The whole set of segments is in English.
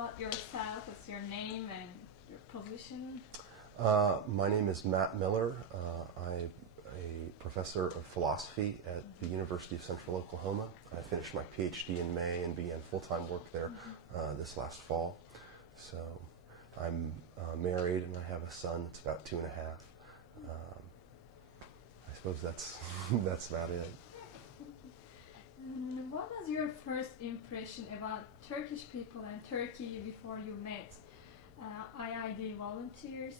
about yourself? What's your name and your position? My name is Matt Miller. I'm a professor of philosophy at the University of Central Oklahoma. I finished my PhD in May and began full-time work there this last fall. So I'm married and I have a son that's about 2.5. I suppose that's about it. What was your first impression about Turkish people and Turkey before you met IID volunteers?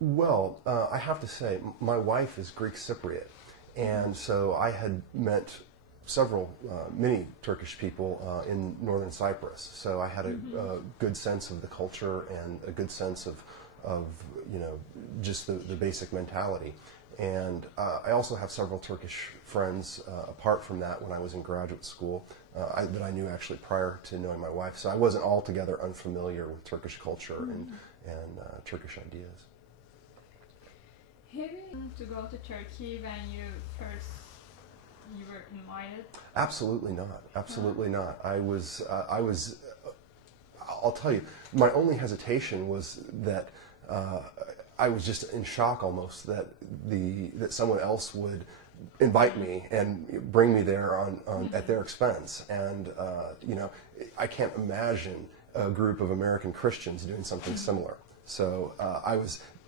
Well, I have to say, my wife is Greek Cypriot, and so I had met many Turkish people in northern Cyprus. So I had a good sense of the culture and a good sense of just the basic mentality. And I also have several Turkish friends apart from that when I was in graduate school that I knew actually prior to knowing my wife. So I wasn't altogether unfamiliar with Turkish culture and Turkish ideas. Have you wanted to go to Turkey when you were invited? Absolutely not. Absolutely not. I'll tell you, my only hesitation was that I was just in shock almost that someone else would invite me and bring me there at their expense. And I can't imagine a group of American Christians doing something similar. So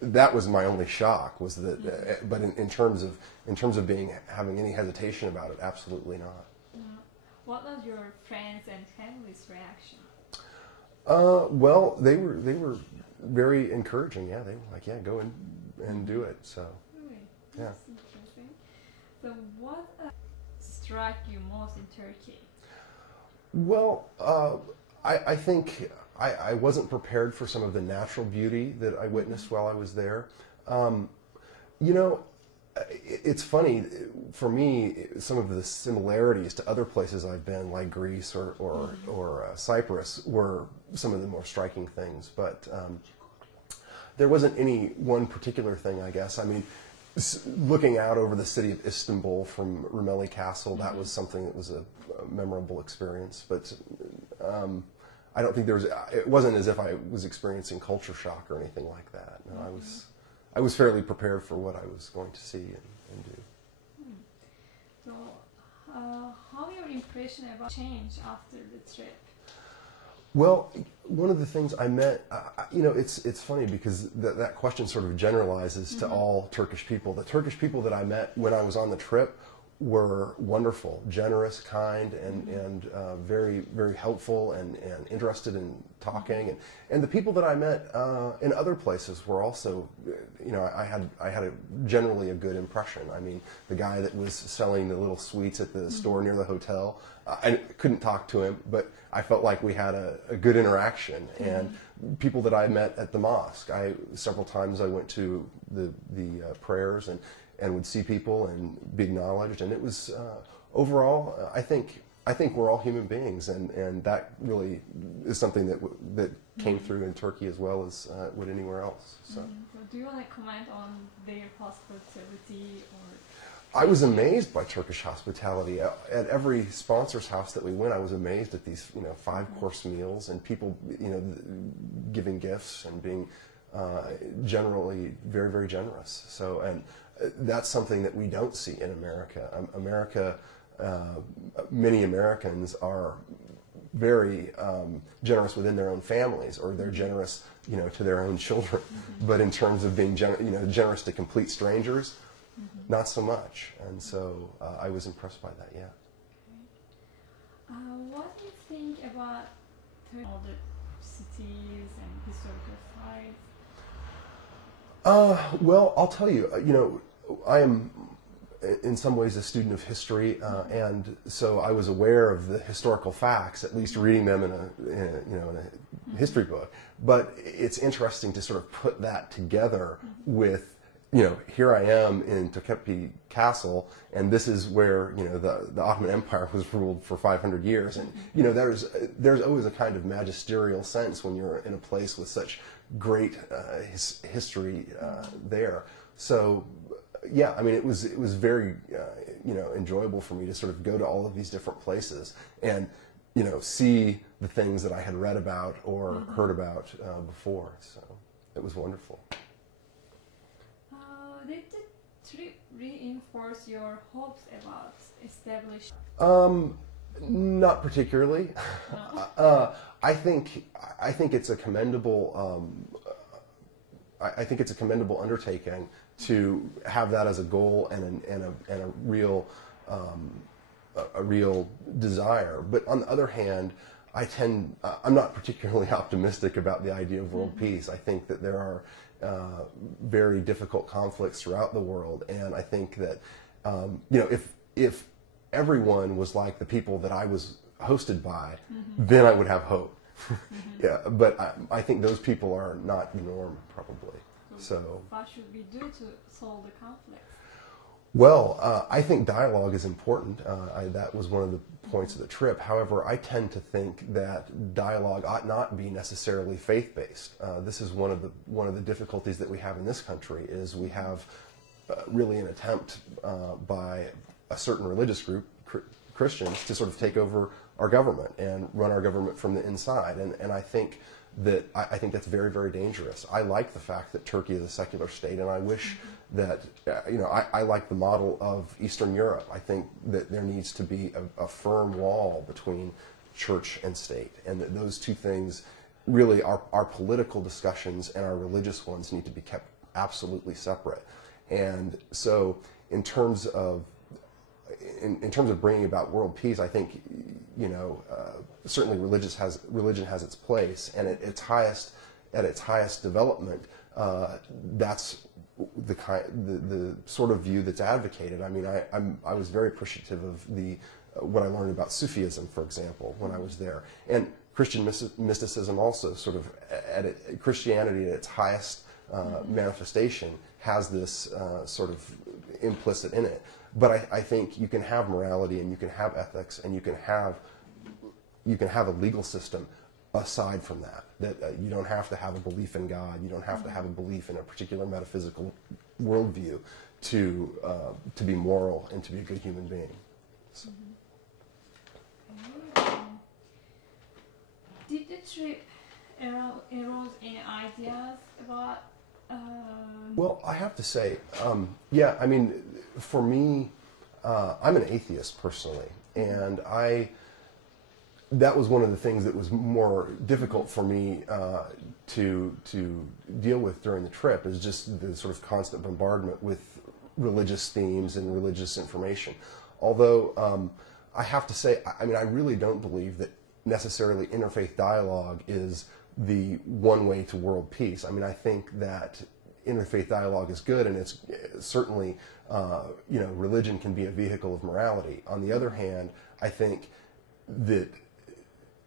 that was my only shock, was that. But in terms of having any hesitation about it, absolutely not. What was your friends and family's reaction? Well, they were very encouraging. Yeah, they were like, yeah, go and do it. So Really? yeah. That's interesting. So what struck you most in Turkey? Well, I think I wasn't prepared for some of the natural beauty that I witnessed while I was there. It's funny, for me, some of the similarities to other places I've been, like Greece or Cyprus, were some of the more striking things. But there wasn't any one particular thing, I guess. I mean, looking out over the city of Istanbul from Rumeli Castle, that was something that was a memorable experience. But I don't think it wasn't as if I was experiencing culture shock or anything like that. No, I was fairly prepared for what I was going to see and do. So, how your impression about change after the trip? Well, one of the things I met, it's funny because that question sort of generalizes to all Turkish people. The Turkish people that I met when I was on the trip were wonderful, generous, kind, and very, very helpful and interested in talking. And the people that I met in other places were also, I had generally a good impression. I mean, the guy that was selling the little sweets at the store near the hotel, I couldn't talk to him, but I felt like we had a good interaction. And people that I met at the mosque, several times I went to the prayers and would see people and be acknowledged, and it was overall. I think we're all human beings, and that really is something that came through in Turkey as well as would anywhere else. So, do you want to comment on their hospitality or? I was amazed by Turkish hospitality. At every sponsor's house that we went, I was amazed at these 5-course meals and people giving gifts and being generally very, very generous. So and. That's something that we don't see in America. Many Americans are very generous within their own families, or they're generous, to their own children. But in terms of being, generous to complete strangers, not so much. And so I was impressed by that. Yeah. What do you think about all the cities and historical sites? Well, I'll tell you, I am in some ways a student of history, and so I was aware of the historical facts, at least reading them in a history book. But it's interesting to sort of put that together with, here I am in Topkapi Castle, and this is where the Ottoman Empire was ruled for 500 years, and there's always a kind of magisterial sense when you're in a place with such great history there. So. Yeah, I mean, it was very, enjoyable for me to sort of go to all of these different places and see the things that I had read about or heard about before. So it was wonderful. Did the trip reinforce your hopes about establishing? Not particularly. No. I think it's a commendable. I think it's a commendable undertaking to have that as a goal and a real desire. But on the other hand, I'm not particularly optimistic about the idea of world peace. I think that there are very difficult conflicts throughout the world, and I think that if everyone was like the people that I was hosted by, then I would have hope. Yeah, but I think those people are not the norm, probably. So what should we do to solve the conflict? Well, I think dialogue is important. That was one of the points of the trip. However, I tend to think that dialogue ought not be necessarily faith-based. This is one of the difficulties that we have in this country. Is we have really an attempt by a certain religious group, Christians, to sort of take over our government and run our government from the inside. And I think that's very, very dangerous. I like the fact that Turkey is a secular state, and I wish that I like the model of Eastern Europe. I think that there needs to be a firm wall between church and state, and that those two things really, our political discussions and our religious ones, need to be kept absolutely separate. And so in terms of bringing about world peace, I think certainly religion has its place, and at its highest development, that's the sort of view that's advocated. I mean, I was very appreciative of what I learned about Sufism, for example, when I was there, and Christian mysticism also. Sort of Christianity at its highest manifestation has this sort of implicit in it. But I think you can have morality, and you can have ethics, and you can have a legal system aside from that. That you don't have to have a belief in God. You don't have to have a belief in a particular metaphysical worldview to be moral and to be a good human being. So. Did the trip arouse any ideas about? Well, I have to say, yeah. I mean, for me, I'm an atheist personally, and that was one of the things that was more difficult for me to deal with during the trip, is just the sort of constant bombardment with religious themes and religious information. Although I have to say, I mean, I really don't believe that necessarily interfaith dialogue is the one way to world peace. I mean, I think that interfaith dialogue is good, and it's certainly, religion can be a vehicle of morality. On the other hand, I think that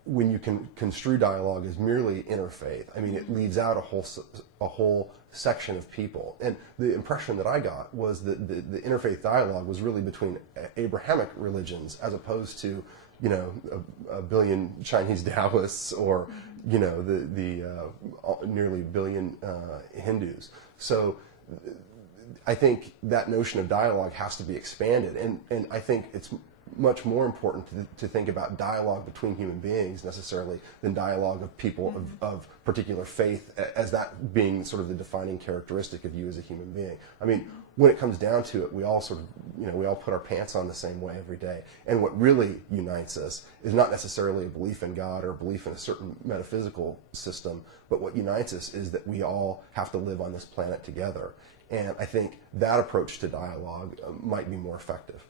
when you can construe dialogue as merely interfaith, I mean, it leaves out a whole section of people. And the impression that I got was that the interfaith dialogue was really between Abrahamic religions, as opposed to, a billion Chinese Taoists, or, the nearly billion Hindus. So I think that notion of dialogue has to be expanded. And I think it's much more important to think about dialogue between human beings necessarily than dialogue of people of particular faith, as that being sort of the defining characteristic of you as a human being. I mean, when it comes down to it, we all sort of, we all put our pants on the same way every day. And what really unites us is not necessarily a belief in God or a belief in a certain metaphysical system, but what unites us is that we all have to live on this planet together. And I think that approach to dialogue might be more effective.